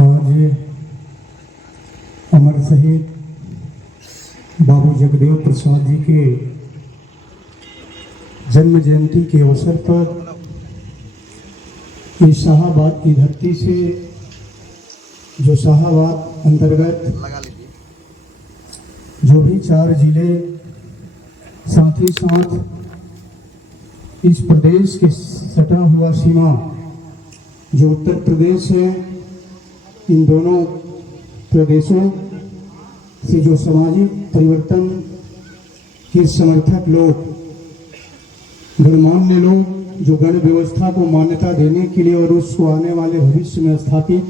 आज अमर शहीद बाबू जगदेव प्रसाद जी के जन्म जयंती के अवसर पर इस शाहाबाद की धरती से, जो शाहाबाद अंतर्गत जो भी 4 जिले, साथ ही साथ इस प्रदेश के सटा हुआ सीमा जो उत्तर प्रदेश है, इन दोनों प्रदेशों से जो सामाजिक परिवर्तन के समर्थक लोग, गणमान्य लोग, जो गण व्यवस्था को मान्यता देने के लिए और उसको आने वाले भविष्य में स्थापित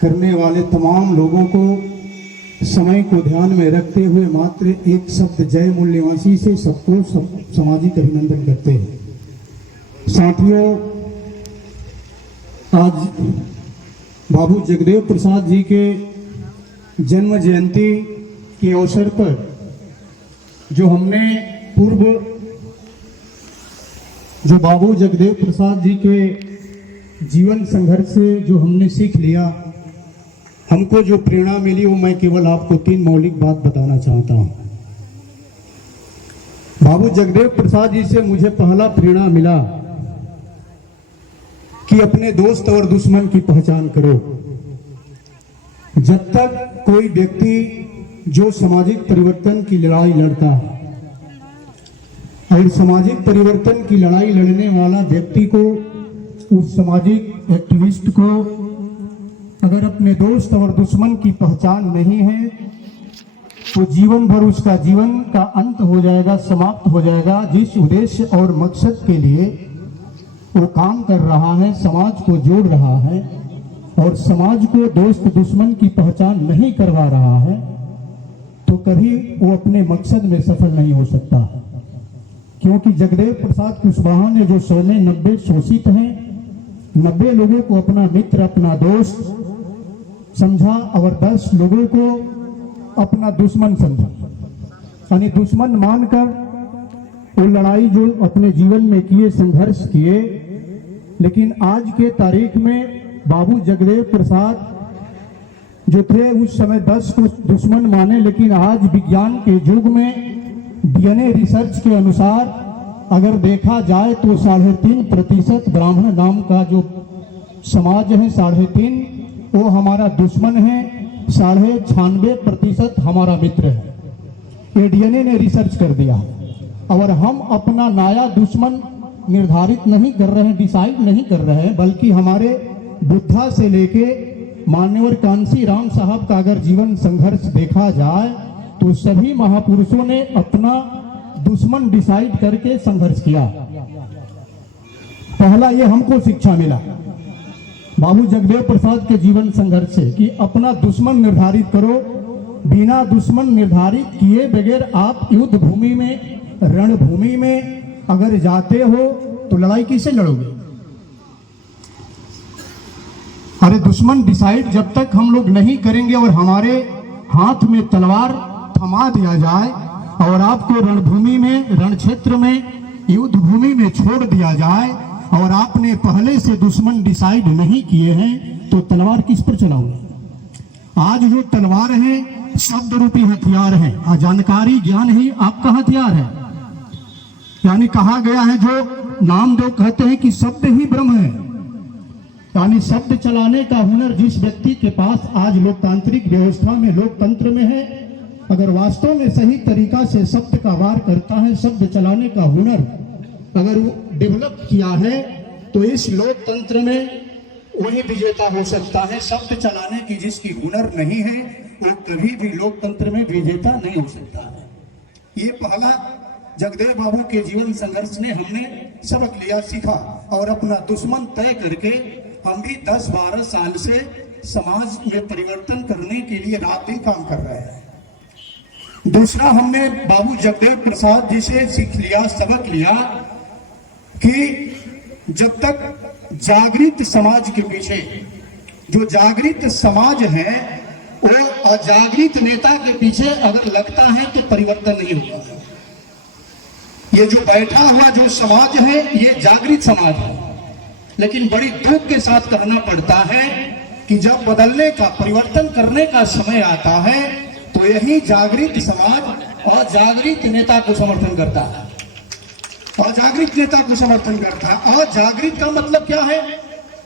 करने वाले तमाम लोगों को समय को ध्यान में रखते हुए मात्र एक शब्द जय मूल निवासी से सबको सामाजिक अभिनंदन करते हैं। साथियों, आज बाबू जगदेव प्रसाद जी के जन्म जयंती के अवसर पर जो हमने पूर्व जो बाबू जगदेव प्रसाद जी के जीवन संघर्ष से जो हमने सीख लिया, हमको जो प्रेरणा मिली, वो मैं केवल आपको 3 मौलिक बात बताना चाहता हूं। बाबू जगदेव प्रसाद जी से मुझे पहला प्रेरणा मिला कि अपने दोस्त और दुश्मन की पहचान करो। जब तक कोई व्यक्ति जो सामाजिक परिवर्तन की लड़ाई लड़ता है और सामाजिक परिवर्तन की लड़ाई लड़ने वाला व्यक्ति को, उस सामाजिक एक्टिविस्ट को अगर अपने दोस्त और दुश्मन की पहचान नहीं है तो जीवन भर उसका जीवन का अंत हो जाएगा, समाप्त हो जाएगा। जिस उद्देश्य और मकसद के लिए वो काम कर रहा है, समाज को जोड़ रहा है और समाज को दोस्त दुश्मन की पहचान नहीं करवा रहा है, तो कभी वो अपने मकसद में सफल नहीं हो सकता। क्योंकि जगदेव प्रसाद कुशवाहा ने जो 100 में 90 शोषित हैं, 90 लोगों को अपना मित्र, अपना दोस्त समझा और 10 लोगों को अपना दुश्मन समझा, यानी दुश्मन मानकर वो लड़ाई जो अपने जीवन में किए, संघर्ष किए। लेकिन आज के तारीख में बाबू जगदेव प्रसाद जो थे उस समय 10 को दुश्मन माने, लेकिन आज विज्ञान के युग में डीएनए रिसर्च के अनुसार अगर देखा जाए तो 3.5% ब्राह्मण नाम का जो समाज है, 3.5 वो हमारा दुश्मन है, 96% हमारा मित्र है। ये डीएनए ने रिसर्च कर दिया। और हम अपना नया दुश्मन निर्धारित नहीं कर रहे हैं, डिसाइड नहीं कर रहे हैं, बल्कि हमारे बुद्धा से लेके मान्यवर कांसी राम साहब का अगर जीवन संघर्ष देखा जाए तो सभी महापुरुषों ने अपना दुश्मन डिसाइड करके संघर्ष किया। पहला ये हमको शिक्षा मिला बाबू जगदेव प्रसाद के जीवन संघर्ष से कि अपना दुश्मन निर्धारित करो। बिना दुश्मन निर्धारित किए बगैर आप युद्ध भूमि में, रणभूमि में अगर जाते हो तो लड़ाई किससे लड़ोगे? अरे दुश्मन डिसाइड जब तक हम लोग नहीं करेंगे और हमारे हाथ में तलवार थमा दिया जाए और आपको रणभूमि में, रण क्षेत्र में, युद्ध भूमि में छोड़ दिया जाए और आपने पहले से दुश्मन डिसाइड नहीं किए हैं तो तलवार किस पर चलाओगे? आज जो तलवार है शब्द रूपी हथियार है, जानकारी ज्ञान ही आपका हथियार है। यानी कहा गया है, जो नामदेव कहते हैं कि शब्द ही ब्रह्म है। यानी शब्द चलाने का हुनर जिस व्यक्ति के पास आज लोकतांत्रिक व्यवस्था में, लोकतंत्र में है, अगर वास्तव में सही तरीका से शब्द का वार करता है, शब्द चलाने का हुनर अगर वो डेवलप किया है, तो इस लोकतंत्र में वही विजेता हो सकता है। शब्द चलाने की जिसकी हुनर नहीं है वो कभी भी लोकतंत्र में विजेता नहीं हो सकता है। ये पहला जगदेव बाबू के जीवन संघर्ष ने हमने सबक लिया, सीखा और अपना दुश्मन तय करके हम भी 10-12 साल से समाज में परिवर्तन करने के लिए रात दिन काम कर रहे हैं। दूसरा, हमने बाबू जगदेव प्रसाद जी से सीख लिया, सबक लिया कि जब तक जागृत समाज के पीछे, जो जागृत समाज है वो अजागृत नेता के पीछे अगर लगता है तो परिवर्तन नहीं होगा। ये जो बैठा हुआ जो समाज है ये जागृत समाज है, लेकिन बड़ी दुख के साथ कहना पड़ता है कि जब बदलने का, परिवर्तन करने का समय आता है तो यही जागृत समाज और जागृत नेता को समर्थन करता है, और जागृत नेता को समर्थन करता है। और जागृत का मतलब क्या है?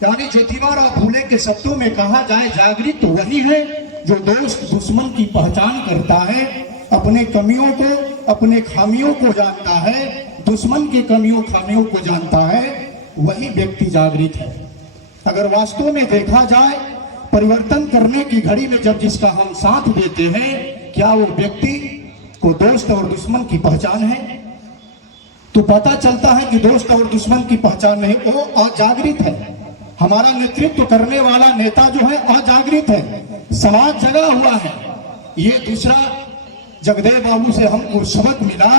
यानी ज्योतिबा फूले के शब्दों में कहा जाए, जागृत वही है जो दोस्त दुश्मन की पहचान करता है, अपने कमियों को, अपने खामियों को जानता है, दुश्मन के कमियों खामियों को जानता है, वही व्यक्ति जागृत है। अगर वास्तव में देखा जाए, परिवर्तन करने की घड़ी में जब जिसका हम साथ देते हैं, क्या वो व्यक्ति को दोस्त और दुश्मन की पहचान है? तो पता चलता है कि दोस्त और दुश्मन की पहचान नहीं, वो अजागृत है। हमारा नेतृत्व करने वाला नेता जो है अजागृत है, समाज जगा हुआ है। ये दूसरा जगदेव बाबू से हमको सबक मिला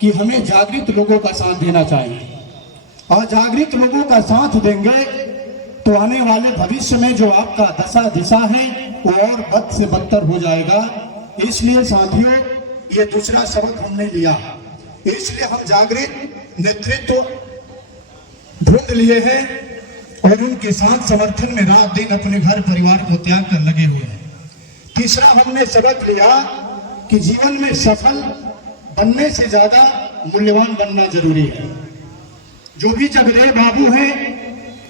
कि हमें जागृत लोगों का साथ देना चाहिए, और जागृत लोगों का साथ देंगे तो आने वाले भविष्य में जो आपका दशा दिशा है वो और बद से बदतर हो जाएगा। इसलिए साथियों, ये दूसरा सबक हमने लिया, इसलिए हम जागृत नेतृत्व ढूंढ लिए हैं और उनके साथ समर्थन में रात दिन अपने घर परिवार को त्याग कर लगे हुए हैं। तीसरा हमने सबक लिया कि जीवन में सफल बनने से ज्यादा मूल्यवान बनना जरूरी है। जो भी जगदेव बाबू हैं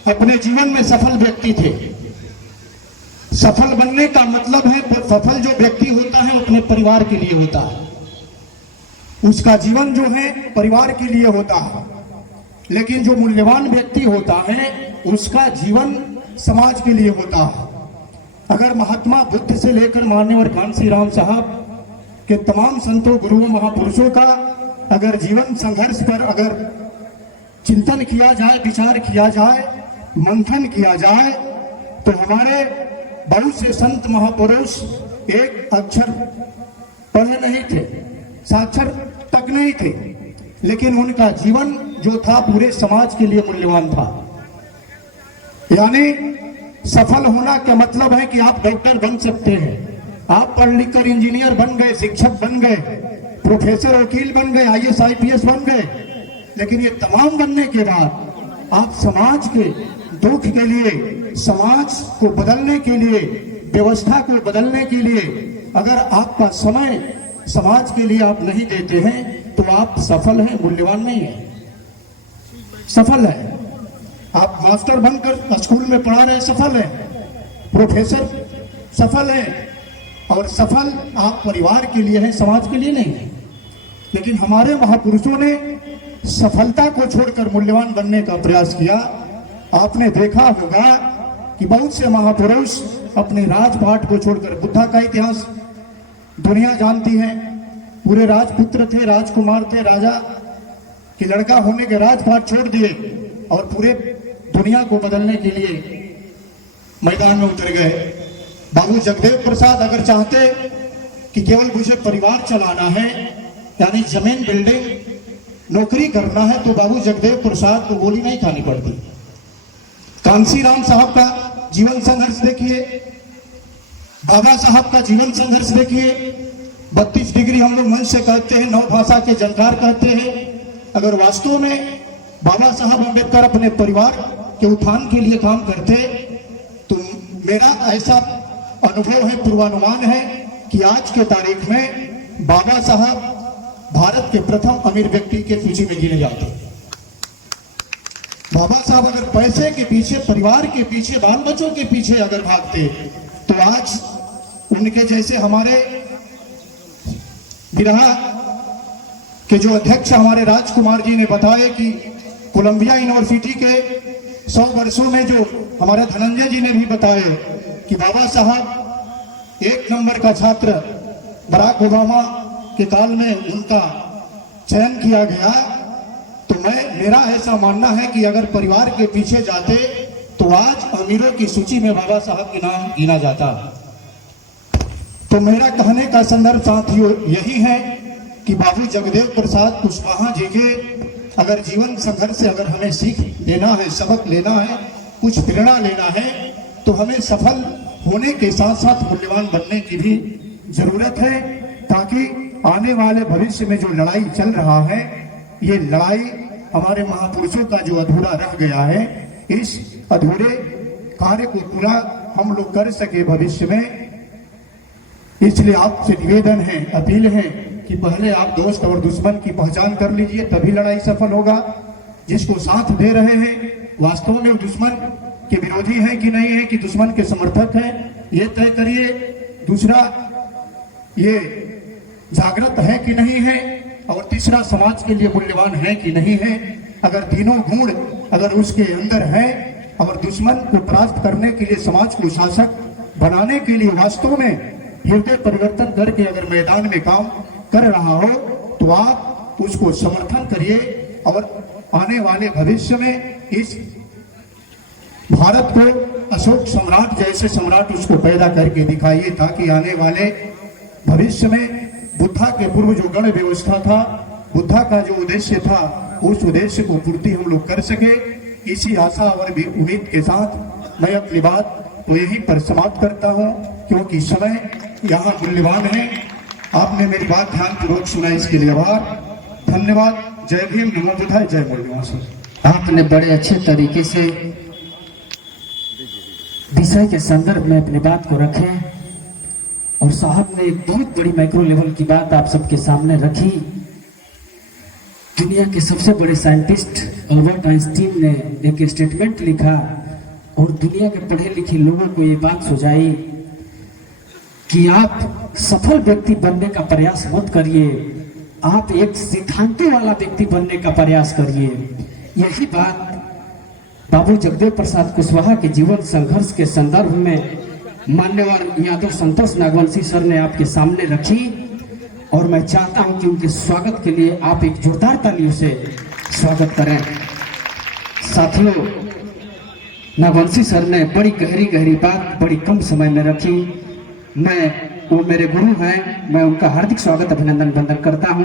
अपने जीवन में सफल व्यक्ति थे। सफल बनने का मतलब है, सफल जो व्यक्ति होता है अपने परिवार के लिए होता है, उसका जीवन जो है परिवार के लिए होता है। लेकिन जो मूल्यवान व्यक्ति होता है उसका जीवन समाज के लिए होता है। अगर महात्मा बुद्ध से लेकर मान्यवर कांसी राम साहब के तमाम संतों, गुरुओं, महापुरुषों का अगर जीवन संघर्ष पर अगर चिंतन किया जाए, विचार किया जाए, मंथन किया जाए, तो हमारे बहुत से संत महापुरुष एक अक्षर पढ़े नहीं थे, साक्षर तक नहीं थे, लेकिन उनका जीवन जो था पूरे समाज के लिए मूल्यवान था। यानी सफल होना का मतलब है कि आप डॉक्टर बन सकते हैं, आप पढ़ लिख कर इंजीनियर बन गए, शिक्षक बन गए, प्रोफेसर, वकील बन गए, IAS IPS बन गए, लेकिन ये तमाम बनने के बाद आप समाज के दुख के लिए, समाज को बदलने के लिए, व्यवस्था को बदलने के लिए अगर आपका समय समाज के लिए आप नहीं देते हैं तो आप सफल हैं, मूल्यवान नहीं है। सफल है आप मास्टर बनकर स्कूल में पढ़ा रहे, सफल है, प्रोफेसर सफल है, और सफल आप परिवार के लिए हैं, समाज के लिए नहीं है। लेकिन हमारे महापुरुषों ने सफलता को छोड़कर मूल्यवान बनने का प्रयास किया। आपने देखा होगा कि बहुत से महापुरुष अपने राजपाट को छोड़कर, बुद्धा का इतिहास दुनिया जानती है, पूरे राजपुत्र थे, राजकुमार थे, राजा के लड़का होने के राजपाट छोड़ दिए और पूरे दुनिया को बदलने के लिए मैदान में उतर गए। बाबू जगदेव प्रसाद अगर चाहते कि केवल मुझे परिवार चलाना है, यानी जमीन, बिल्डिंग, नौकरी करना है, तो बाबू जगदेव प्रसाद को गोली नहीं खानी पड़ती। कांसी राम साहब का जीवन संघर्ष देखिए, बाबा साहब का जीवन संघर्ष देखिए। 32 डिग्री हम लोग मंच से कहते हैं, 9 भाषा के जानकार कहते हैं। अगर वास्तव में बाबा साहब अम्बेडकर अपने परिवार के उत्थान के लिए काम करते तो मेरा ऐसा अनुभव है, पूर्वानुमान है कि आज के तारीख में बाबा साहब भारत के प्रथम अमीर व्यक्ति के सूची में गिने जाते। बाबा साहब अगर पैसे के पीछे, परिवार के पीछे, बाल बच्चों के पीछे अगर भागते तो आज उनके जैसे हमारे बिरहा के जो अध्यक्ष हमारे राजकुमार जी ने बताया कि कोलंबिया यूनिवर्सिटी के 100 वर्षों में जो हमारे धनंजय जी ने भी बताया कि बाबा साहब 1 नंबर का छात्र, बराक ओबामा के काल में उनका चयन किया गया। तो मेरा ऐसा मानना है कि अगर परिवार के पीछे जाते तो आज अमीरों की सूची में बाबा साहब के नाम गिना जाता। तो मेरा कहने का संदर्भ साथियों यही है कि बाबू जगदेव प्रसाद कुशवाहा जी के अगर जीवन संघर्ष से अगर हमें सीख लेना है, सबक लेना है, कुछ प्रेरणा लेना है, तो हमें सफल होने के साथ साथ मूल्यवान बनने की भी जरूरत है, ताकि आने वाले भविष्य में जो लड़ाई चल रहा है, ये लड़ाई हमारे महापुरुषों का जो अधूरा रह गया है, इस अधूरे कार्य को पूरा हम लोग कर सके भविष्य में। इसलिए आपसे निवेदन है, अपील है कि पहले आप दोस्त और दुश्मन की पहचान कर लीजिए, तभी लड़ाई सफल होगा। जिसको साथ दे रहे हैं वास्तव में वो दुश्मन के विरोधी है कि नहीं है, कि दुश्मन के समर्थक है, ये तय करिए। दूसरा, ये जागृत है कि नहीं है, और तीसरा, समाज के लिए मूल्यवान है कि नहीं है। अगर तीनों गुण अगर उसके अंदर है और दुश्मन को परास्त करने के लिए, समाज को शासक बनाने के लिए वास्तव में हृदय परिवर्तन करके अगर मैदान में काम कर रहा हो, तो आप उसको समर्थन करिए और आने वाले भविष्य में इस भारत को अशोक सम्राट जैसे सम्राट उसको पैदा करके दिखाइए, ताकि आने वाले भविष्य में बुद्धा के पूर्व जो गण व्यवस्था था, बुद्धा का जो उद्देश्य था, उस उद्देश्य को पूर्ति हम लोग कर सके। इसी आशा और भी उम्मीद के साथ मैं अपनी बात तो यहीं पर समाप्त करता हूं, क्योंकि समय यहाँ मूल्यवान है। आपने मेरी बात ध्यानपूर्वक सुना, इसके लिए आभार, धन्यवाद। जय भीम, नमो बुद्धाय, जय मूल्यवान। सर, आपने बड़े अच्छे तरीके से विषय के संदर्भ में अपनी बात को रखे, और साहब ने एक बहुत बड़ी माइक्रो लेवल की बात आप सबके सामने रखी। दुनिया के सबसे बड़े साइंटिस्ट अल्बर्ट आइंस्टीन ने एक स्टेटमेंट लिखा, और दुनिया के पढ़े लिखे लोगों को ये बात सुझाई कि आप सफल व्यक्ति बनने का प्रयास मत करिए, आप एक सिद्धांतों वाला व्यक्ति बनने का प्रयास करिए। यही बात बाबू जगदेव प्रसाद कुशवाहा के जीवन संघर्ष के संदर्भ में मान्यवर यादव संतोष नागवंशी सर ने आपके सामने रखी, और मैं चाहता हूं कि उनके स्वागत के लिए आप एक जोरदार तालियों से स्वागत करें। साथियों, नागवंशी सर ने बड़ी गहरी बात बड़ी कम समय में रखी। वो मेरे गुरु हैं, मैं उनका हार्दिक स्वागत अभिनंदन वंदन करता हूं।